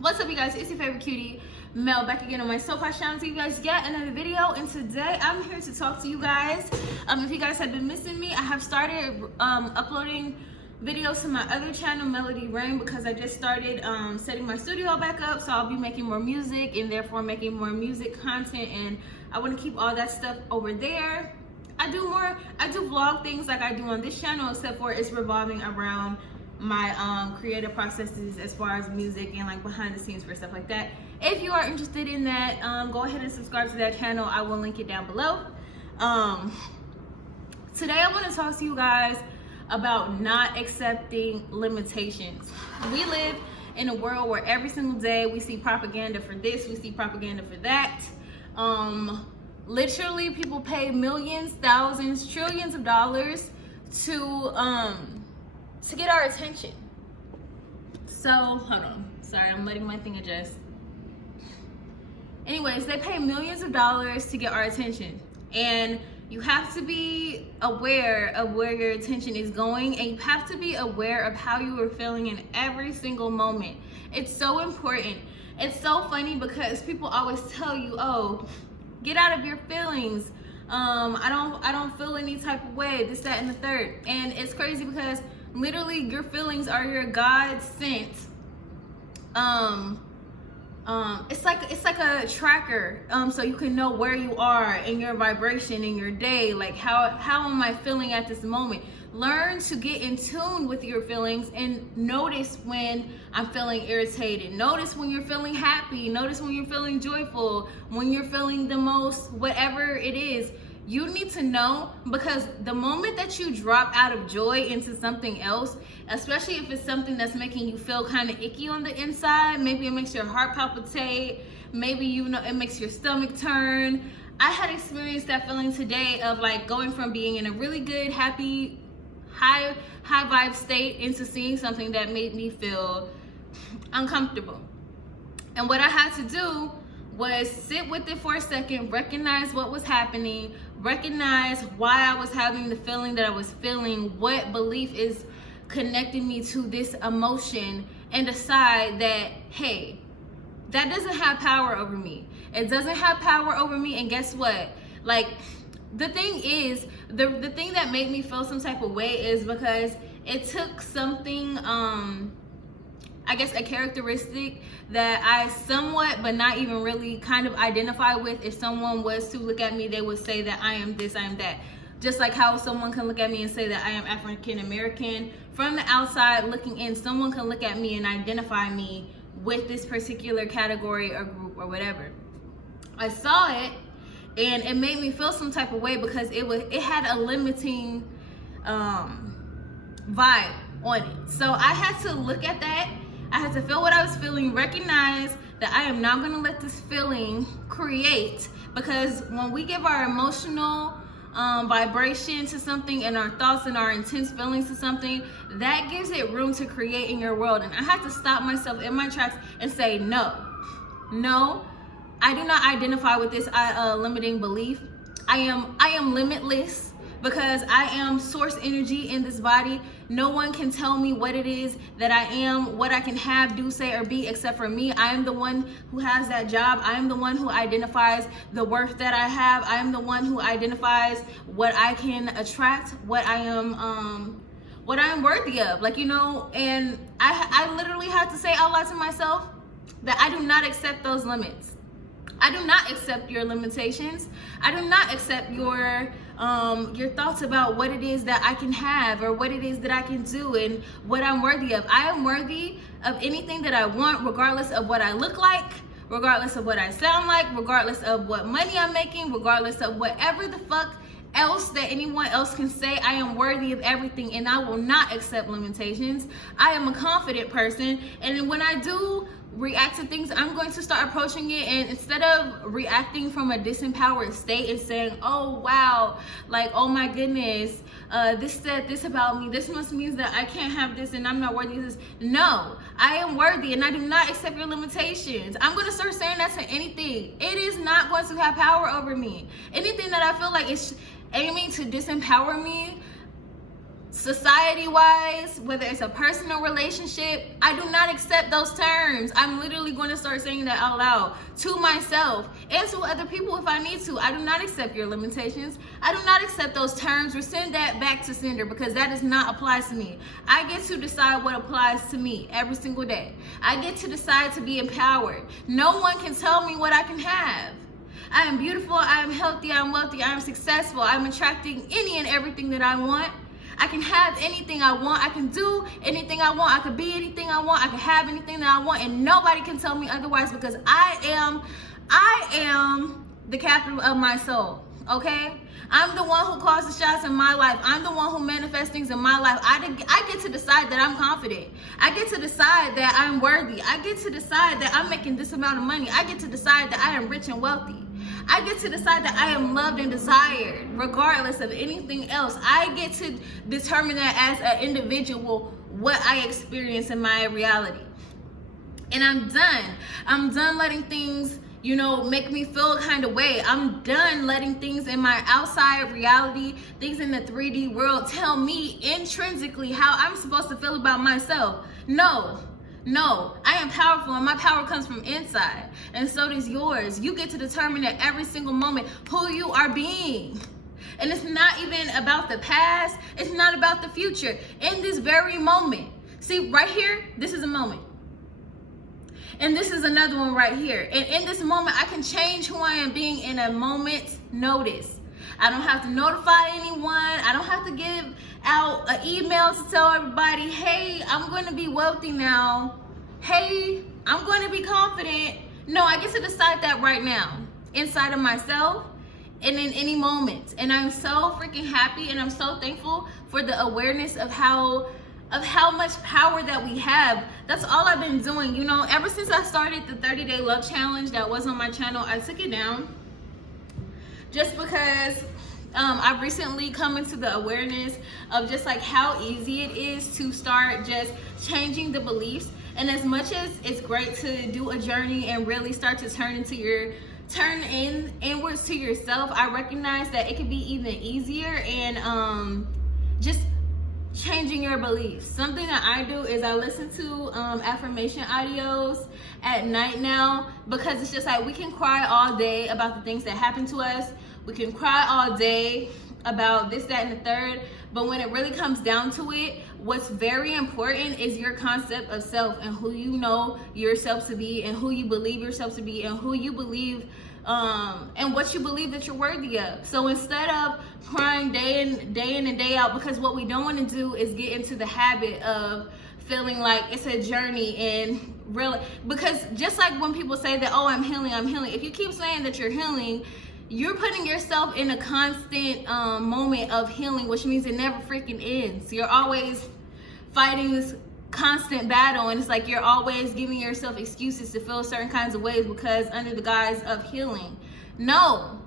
What's up, you guys? It's your favorite cutie, Mel, back again on my Soapbox channel to you guys yet another video. And today I'm here to talk to you guys. If you guys have been missing me, I have started uploading videos to my other channel, Melody Rain, because I just started setting my studio back up. So I'll be making more music and therefore making more music content, and I want to keep all that stuff over there. I do vlog things like I do on this channel, except for it's revolving around my creative processes as far as music and like behind the scenes for stuff like that. If you are interested in that, go ahead and subscribe to that channel. I will link it down below. Today I want to talk to you guys about not accepting limitations. We live in a world where every single day we see propaganda for this, we see propaganda for that. Literally people pay millions, thousands, trillions of dollars to get our attention. So hold on, sorry, I'm letting my thing adjust. Anyways, they pay millions of dollars to get our attention, and you have to be aware of where your attention is going, and you have to be aware of how you are feeling in every single moment. It's so important. It's so funny because people always tell you, oh, get out of your feelings. I don't feel any type of way, this, that, and the third. And it's crazy because literally your feelings are your God sent. It's like a tracker, so you can know where you are in your vibration in your day. Like how am I feeling at this moment? Learn to get in tune with your feelings and notice when I'm feeling irritated. Notice when you're feeling happy. Notice when you're feeling joyful. When you're feeling the most, whatever it is. You need to know, because the moment that you drop out of joy into something else, especially if it's something that's making you feel kind of icky on the inside, maybe it makes your heart palpitate, maybe it makes your stomach turn. I had experienced that feeling today of like going from being in a really good, happy, high vibe state into seeing something that made me feel uncomfortable. And what I had to do was sit with it for a second, recognize what was happening, recognize why I was having the feeling that I was feeling, what belief is connecting me to this emotion, and decide that, hey, that doesn't have power over me. It doesn't have power over me. And guess what? Like, the thing is, the thing that made me feel some type of way is because it took something, I guess a characteristic that I somewhat, but not even really, kind of identify with. If someone was to look at me, they would say that I am this, I am that. Just like how someone can look at me and say that I am African American. From the outside looking in, someone can look at me and identify me with this particular category or group or whatever. I saw it and it made me feel some type of way because it had a limiting vibe on it. So I had to look at that. I had to feel what I was feeling, recognize that I am not gonna let this feeling create, because when we give our emotional vibration to something and our thoughts and our intense feelings to something, that gives it room to create in your world. And I had to stop myself in my tracks and say, no, I do not identify with this limiting belief. I am limitless, because I am source energy in this body. No one can tell me what it is that I am, what I can have, do, say, or be, except for me. I am the one who has that job. I am the one who identifies the worth that I have. I am the one who identifies what I can attract, what I am worthy of. Like, you know, and I literally had to say out loud to myself that I do not accept those limits. I do not accept your limitations. I do not accept your thoughts about what it is that I can have or what it is that I can do and what I'm worthy of. I am worthy of anything that I want, regardless of what I look like, regardless of what I sound like, regardless of what money I'm making, regardless of whatever the fuck else that anyone else can say. I am worthy of everything, and I will not accept limitations. I am a confident person, and when I do react to things, I'm going to start approaching it, and instead of reacting from a disempowered state and saying, oh wow, like, oh my goodness, this said this about me, this must mean that I can't have this and I'm not worthy of this. No, I am worthy, and I do not accept your limitations. I'm going to start saying that to anything. It is not going to have power over me. Anything that I feel like it's aiming to disempower me, society-wise, whether it's a personal relationship, I do not accept those terms. I'm literally going to start saying that out loud to myself and to other people if I need to. I do not accept your limitations. I do not accept those terms, or send that back to sender, because that does not apply to me. I get to decide what applies to me every single day. I get to decide to be empowered. No one can tell me what I can have. I am beautiful, I am healthy, I am wealthy, I am successful, I am attracting any and everything that I want. I can have anything I want. I can do anything I want. I can be anything I want. I can have anything that I want, and nobody can tell me otherwise, because I am the captain of my soul. Okay? I'm the one who calls the shots in my life. I'm the one who manifests things in my life. I get to decide that I'm confident. I get to decide that I'm worthy. I get to decide that I'm making this amount of money. I get to decide that I am rich and wealthy. I get to decide that I am loved and desired regardless of anything else. I get to determine that as an individual what I experience in my reality. And I'm done. I'm done letting things, make me feel a kind of way. I'm done letting things in my outside reality, things in the 3D world, tell me intrinsically how I'm supposed to feel about myself. No, I am powerful, and my power comes from inside, and so does yours. You get to determine at every single moment who you are being. And it's not even about the past. It's not about the future. In this very moment. See, right here, this is a moment. And this is another one right here. And in this moment, I can change who I am being in a moment's notice. I don't have to notify anyone. I don't have to give out an email to tell everybody, hey, I'm going to be wealthy now. Hey, I'm going to be confident. No, I get to decide that right now, inside of myself and in any moment. And I'm so freaking happy, and I'm so thankful for the awareness of how much power that we have. That's all I've been doing. Ever since I started the 30-day love challenge that was on my channel, I took it down just because I've recently come into the awareness of just like how easy it is to start just changing the beliefs. And as much as it's great to do a journey and really start to turn inwards to yourself, I recognize that it can be even easier and just changing your beliefs. Something that I do is I listen to affirmation audios at night now, because it's just like we can cry all day about the things that happen to us. We can cry all day about this, that, and the third. But when it really comes down to it, what's very important is your concept of self, and who you know yourself to be, and who you believe yourself to be, and who you believe and what you believe that you're worthy of. So instead of crying day in and day out, because what we don't want to do is get into the habit of feeling like it's a journey, and really, because just like when people say that, oh, I'm healing, if you keep saying that you're healing, you're putting yourself in a constant moment of healing, which means it never freaking ends. You're always fighting this constant battle, and it's like you're always giving yourself excuses to feel certain kinds of ways because under the guise of healing. No,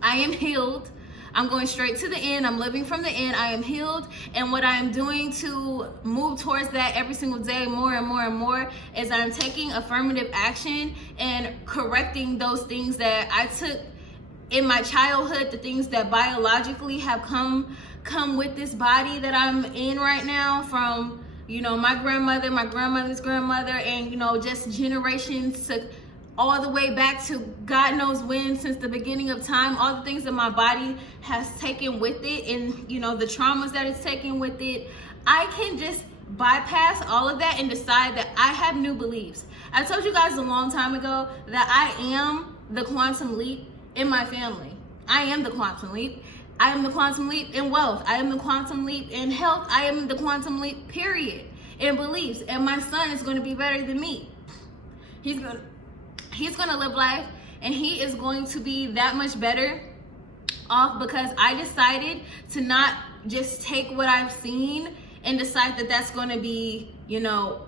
I am healed. I'm going straight to the end. I'm living from the end. I am healed. And what I am doing to move towards that every single day more and more and more is I'm taking affirmative action and correcting those things that I took in my childhood, the things that biologically have come with this body that I'm in right now from my grandmother, my grandmother's grandmother, and just generations to all the way back to God knows when, since the beginning of time, all the things that my body has taken with it, and the traumas that it's taken with it. I can just bypass all of that and decide that I have new beliefs. I told you guys a long time ago that I am the quantum leap in my family. I am the quantum leap. I am the quantum leap in wealth. I am the quantum leap in health. I am the quantum leap, period, in beliefs. And my son is going to be better than me. He's going to live life, and he is going to be that much better off because I decided to not just take what I've seen and decide that that's going to be,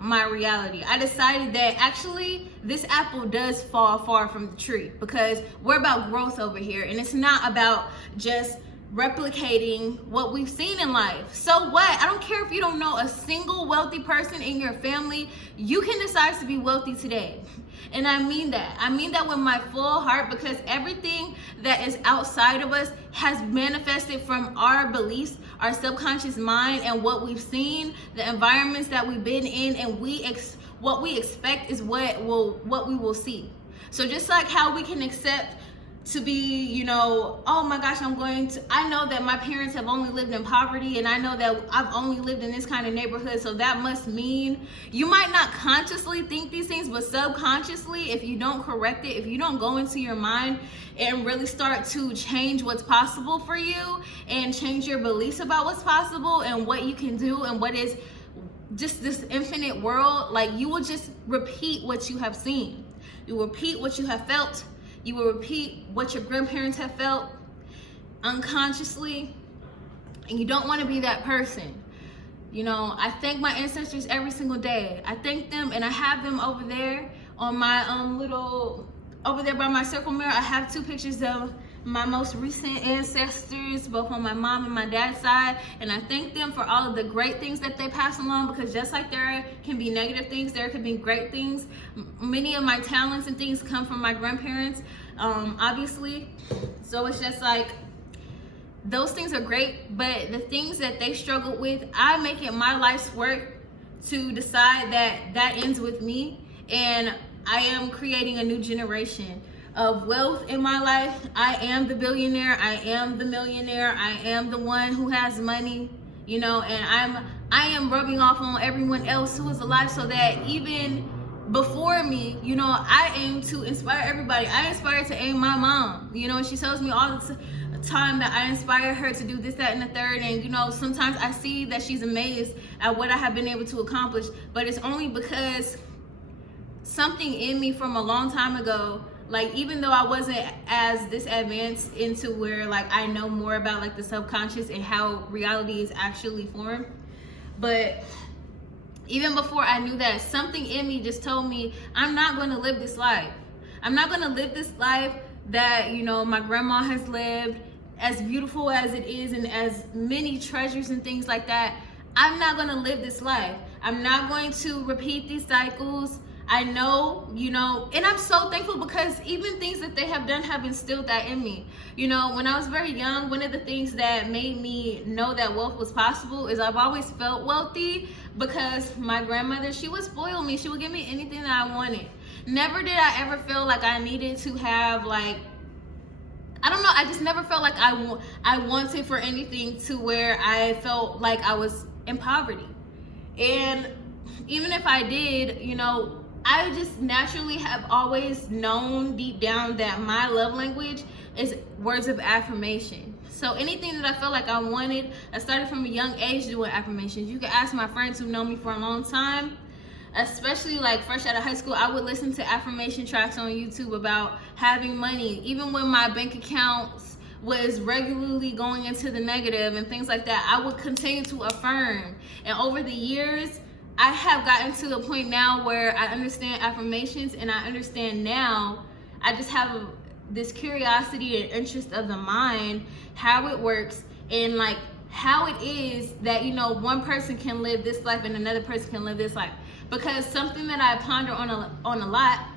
my reality. I decided that actually this apple does fall far from the tree, because we're about growth over here, and it's not about just replicating what we've seen in life. So what? I don't care if you don't know a single wealthy person in your family, you can decide to be wealthy today. And I mean that. I mean that with my full heart, because everything that is outside of us has manifested from our beliefs, our subconscious mind, and what we've seen, the environments that we've been in, and what we expect is what we will see. So just like how we can accept to be, you know, oh my gosh, I know that my parents have only lived in poverty, and I know that I've only lived in this kind of neighborhood, so that must mean, you might not consciously think these things, but subconsciously, if you don't correct it, if you don't go into your mind and really start to change what's possible for you and change your beliefs about what's possible and what you can do and what is just this infinite world, like, you will just repeat what you have seen. You will repeat what you have felt. You will repeat what your grandparents have felt unconsciously, and you don't want to be that person. You know, I thank my ancestors every single day. I thank them, and I have them over there on my over there by my circle mirror. I have 2 pictures of my most recent ancestors, both on my mom and my dad's side, and I thank them for all of the great things that they pass along, because just like there can be negative things, there can be great things. Many of my talents and things come from my grandparents, obviously. So it's just like, those things are great, but the things that they struggled with, I make it my life's work to decide that that ends with me, and I am creating a new generation of wealth in my life. I am the billionaire, I am the millionaire, I am the one who has money, you know, and I am rubbing off on everyone else who is alive, so that even before me, you know, I aim to inspire everybody. I aspire to aim my mom, you know, she tells me all the time that I inspire her to do this, that, and the third, and you know, sometimes I see that she's amazed at what I have been able to accomplish, but it's only because something in me from a long time ago, like, even though I wasn't as this advanced into where, like, I know more about, like, the subconscious and how reality is actually formed, but even before I knew that, something in me just told me, I'm not going to live this life. I'm not going to live this life that, you know, my grandma has lived, as beautiful as it is and as many treasures and things like that. I'm not going to live this life. I'm not going to repeat these cycles. I know, you know, and I'm so thankful, because even things that they have done have instilled that in me. You know, when I was very young, one of the things that made me know that wealth was possible is I've always felt wealthy, because my grandmother, she would spoil me. She would give me anything that I wanted. Never did I ever feel like I needed to have, like, I don't know, I just never felt like I wanted for anything to where I felt like I was in poverty. And even if I did, you know, I just naturally have always known deep down that my love language is words of affirmation. So anything that I felt like I wanted, I started from a young age doing affirmations. You can ask my friends who've known me for a long time, especially like fresh out of high school, I would listen to affirmation tracks on YouTube about having money. Even when my bank accounts was regularly going into the negative and things like that, I would continue to affirm. And over the years, I have gotten to the point now where I understand affirmations, and I understand now, I just have this curiosity and interest of the mind, how it works, and like how it is that, you know, one person can live this life and another person can live this life. Because something that I ponder on a lot,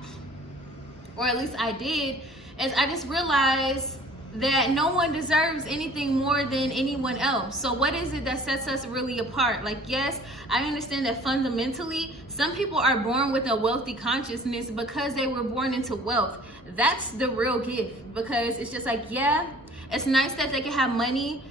or at least I did, is I just realized that no one deserves anything more than anyone else. So what is it that sets us really apart? Like, yes, I understand that fundamentally, some people are born with a wealthy consciousness because they were born into wealth. That's the real gift, because it's just like, yeah, it's nice that they can have money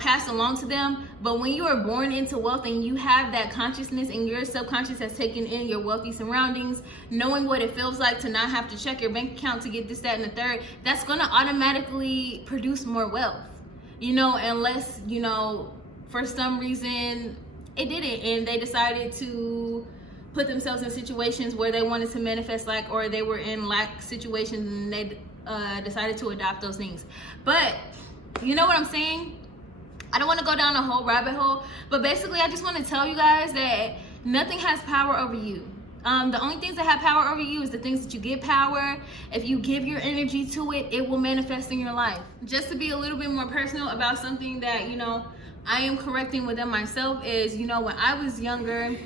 passed along to them, but when you are born into wealth and you have that consciousness and your subconscious has taken in your wealthy surroundings, knowing what it feels like to not have to check your bank account to get this, that, and the third, that's going to automatically produce more wealth, you know, unless, you know, for some reason it didn't, and they decided to put themselves in situations where they wanted to manifest like, or they were in lack situations and they decided to adopt those things. But you know what I'm saying? I don't want to go down a whole rabbit hole, but basically I just want to tell you guys that nothing has power over you. The only things that have power over you is the things that you give power. If you give your energy to it, it will manifest in your life. Just to be a little bit more personal about something that, you know, I am correcting within myself is, when I was younger,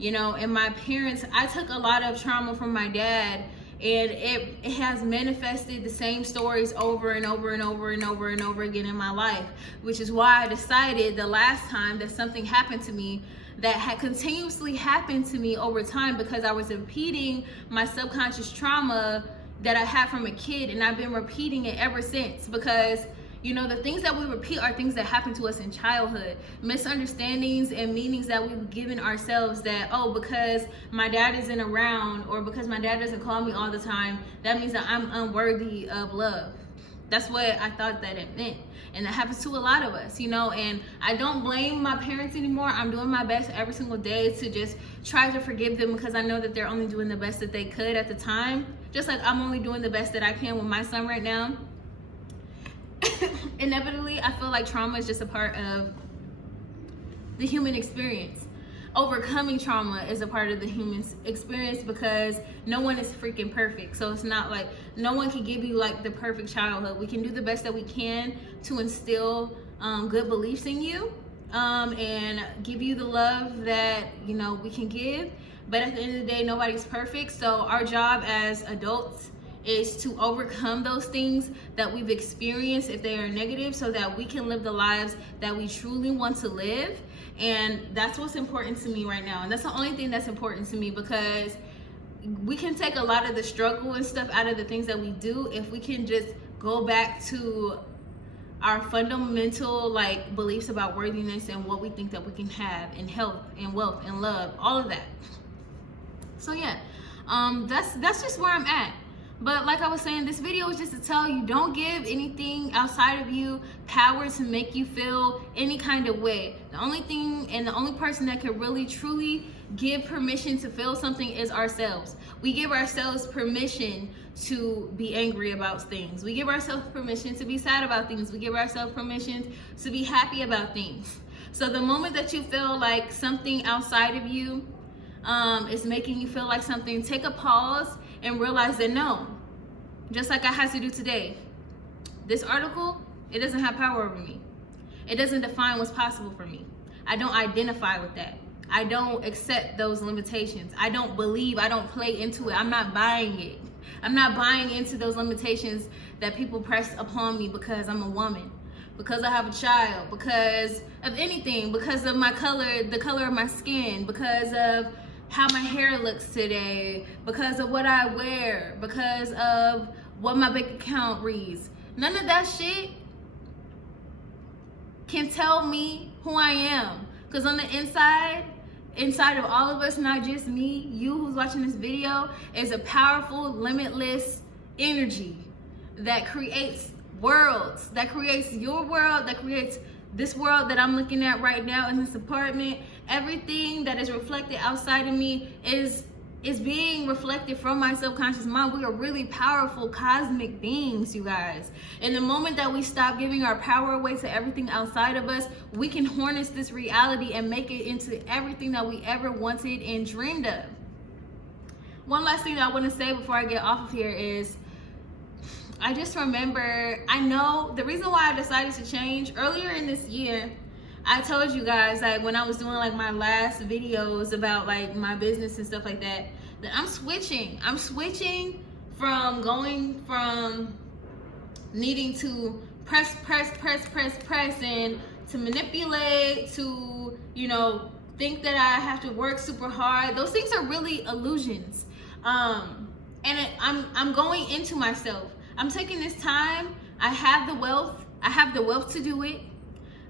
and my parents, I took a lot of trauma from my dad, and it has manifested the same stories over and over and over and over and over again in my life, which is why I decided the last time that something happened to me that had continuously happened to me over time, because I was repeating my subconscious trauma that I had from a kid, and I've been repeating it ever since, because the things that we repeat are things that happen to us in childhood. Misunderstandings and meanings that we've given ourselves that, because my dad isn't around, or because my dad doesn't call me all the time, that means that I'm unworthy of love. That's what I thought that it meant. And that happens to a lot of us, and I don't blame my parents anymore. I'm doing my best every single day to just try to forgive them, because I know that they're only doing the best that they could at the time. Just like I'm only doing the best that I can with my son right now. Inevitably, I feel like trauma is just a part of the human experience. Overcoming trauma is a part of the human experience, because no one is freaking perfect. So it's not like no one can give you like the perfect childhood. We can do the best that we can to instill good beliefs in you, and give you the love that we can give. But at the end of the day, nobody's perfect. So our job as adults is to overcome those things that we've experienced if they are negative, so that we can live the lives that we truly want to live. And that's what's important to me right now, and that's the only thing that's important to me, because we can take a lot of the struggle and stuff out of the things that we do if we can just go back to our fundamental beliefs about worthiness and what we think that we can have, and health and wealth and love, all of that. So yeah, that's just where I'm at. But like I was saying, this video is just to tell you, don't give anything outside of you power to make you feel any kind of way. The only thing and the only person that can really truly give permission to feel something is ourselves. We give ourselves permission to be angry about things. We give ourselves permission to be sad about things. We give ourselves permission to be happy about things. So the moment that you feel like something outside of you is making you feel like something, take a pause and realize that no, just like I had to do today, this article, it doesn't have power over me. It doesn't define what's possible for me. I don't identify with that. I don't accept those limitations. I don't believe, I don't play into it. I'm not buying it. I'm not buying into those limitations that people press upon me because I'm a woman, because I have a child, because of anything, because of my color, the color of my skin, because of how my hair looks today, because of what I wear, because of what my bank account reads. None of that shit can tell me who I am. Because on the inside of all of us, not just me, you who's watching this video, is a powerful, limitless energy that creates worlds, that creates your world, that creates this world that I'm looking at right now in this apartment. Everything that is reflected outside of me is being reflected from my subconscious mind. We are really powerful cosmic beings, you guys. And the moment that we stop giving our power away to everything outside of us, we can harness this reality and make it into everything that we ever wanted and dreamed of. One last thing that I want to say before I get off of here is, I just remember, I know the reason why I decided to change earlier in this year. I told you guys, when I was doing my last videos about my business and stuff like that, that I'm switching from going from needing to press and to manipulate to, think that I have to work super hard. Those things are really illusions. I'm going into myself. I'm taking this time. I have the wealth to do it.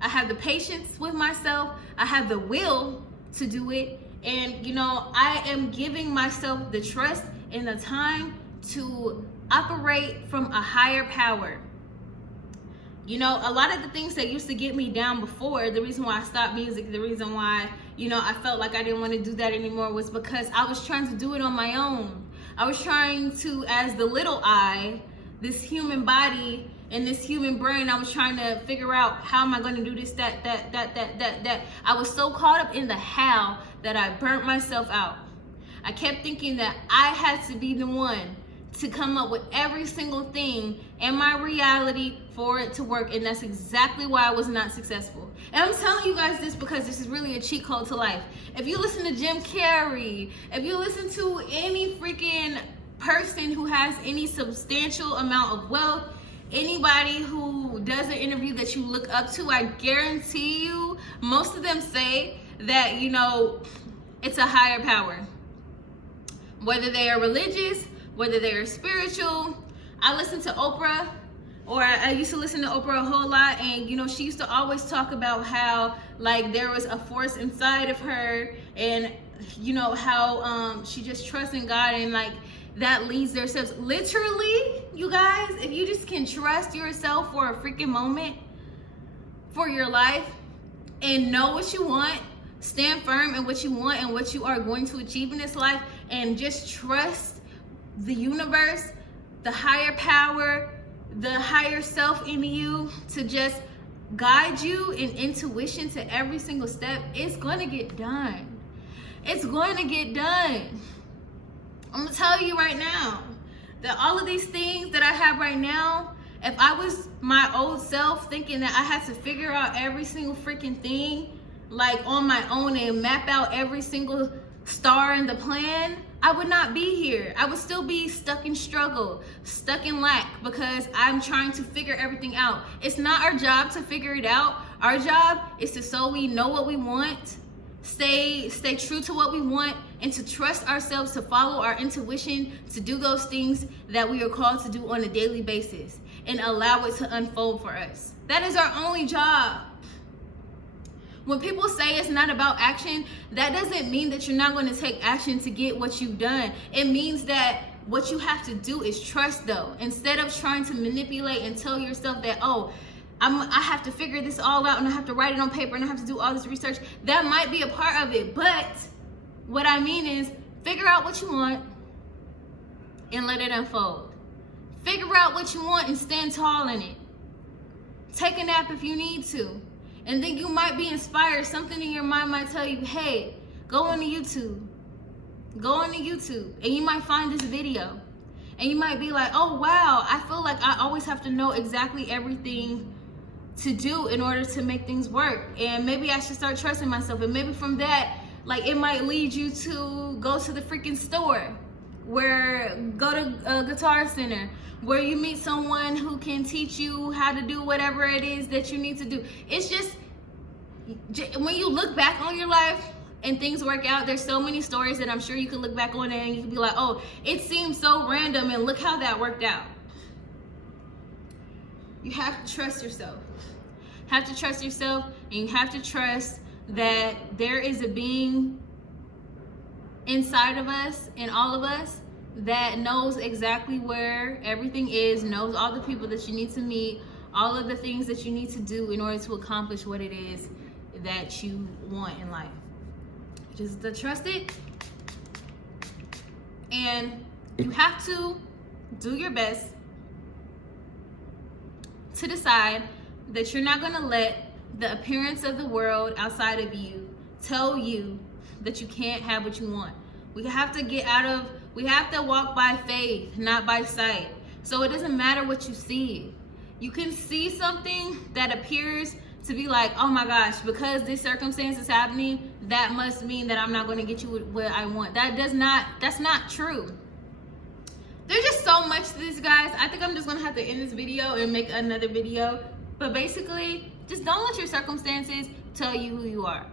I have the patience with myself. I have the will to do it. And, I am giving myself the trust and the time to operate from a higher power. A lot of the things that used to get me down before, the reason why I stopped music, the reason why, I felt like I didn't want to do that anymore, was because I was trying to do it on my own. I was trying to, as the little I, this human body, in this human brain, I was trying to figure out, how am I going to do this, that. I was so caught up in the how that I burnt myself out. I kept thinking that I had to be the one to come up with every single thing in my reality for it to work, and that's exactly why I was not successful. And I'm telling you guys this because this is really a cheat code to life. If you listen to Jim Carrey, if you listen to any freaking person who has any substantial amount of wealth, anybody who does an interview that you look up to, I guarantee you, most of them say that, you know, it's a higher power. Whether they are religious, whether they are spiritual. I listen to Oprah, or I used to listen to Oprah a whole lot, and you know, she used to always talk about how like there was a force inside of her, and you know how she just trusts in God, and like that leads their steps. Literally, you guys, if you just can trust yourself for a freaking moment for your life and know what you want, stand firm in what you want and what you are going to achieve in this life, and just trust the universe, the higher power, the higher self in you to just guide you in intuition to every single step, it's going to get done. It's going to get done. I'm going to tell you right now that all of these things that I have right now, if I was my old self thinking that I had to figure out every single freaking thing like on my own and map out every single star in the plan, I would not be here. I would still be stuck in struggle, stuck in lack, because I'm trying to figure everything out. It's not our job to figure it out. Our job is to, so we know what we want, stay true to what we want, and to trust ourselves, to follow our intuition, to do those things that we are called to do on a daily basis and allow it to unfold for us. That is our only job. When people say it's not about action, that doesn't mean that you're not going to take action to get what you've done. It means that what you have to do is trust, though. Instead of trying to manipulate and tell yourself that, oh, I have to figure this all out and I have to write it on paper and I have to do all this research. That might be a part of it. But what I mean is, figure out what you want and let it unfold. Figure out what you want and stand tall in it. Take a nap if you need to. And then you might be inspired. Something in your mind might tell you, hey, go on to YouTube. Go on to YouTube. And you might find this video. And you might be like, oh, wow, I feel like I always have to know exactly everything to do in order to make things work. And maybe I should start trusting myself. And maybe from that, like, it might lead you to go to the freaking store, go to a Guitar Center, where you meet someone who can teach you how to do whatever it is that you need to do. It's just, when you look back on your life and things work out, there's so many stories that I'm sure you can look back on and you can be like, oh, it seems so random and look how that worked out. You have to trust yourself. Have to trust yourself, and you have to trust that there is a being inside of us, in all of us, that knows exactly where everything is, knows all the people that you need to meet, all of the things that you need to do in order to accomplish what it is that you want in life. Just to trust it, and you have to do your best to decide that you're not going to let the appearance of the world outside of you tell you that you can't have what you want. We have to walk by faith, not by sight. So it doesn't matter what you see. You can see something that appears to be like, oh my gosh, because this circumstance is happening, that must mean that I'm not going to get you what I want. That's not true. There's just so much to this, guys. I think I'm just going to have to end this video and make another video. But basically, just don't let your circumstances tell you who you are.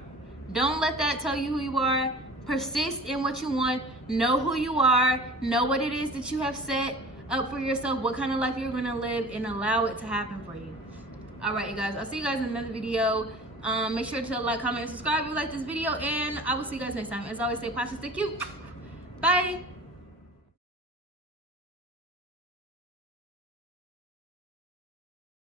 Don't let that tell you who you are. Persist in what you want. Know who you are. Know what it is that you have set up for yourself, what kind of life you're going to live, and allow it to happen for you. All right, you guys. I'll see you guys in another video. Make sure to like, comment, and subscribe if you like this video, and I will see you guys next time. As always, stay positive, stay cute. Bye.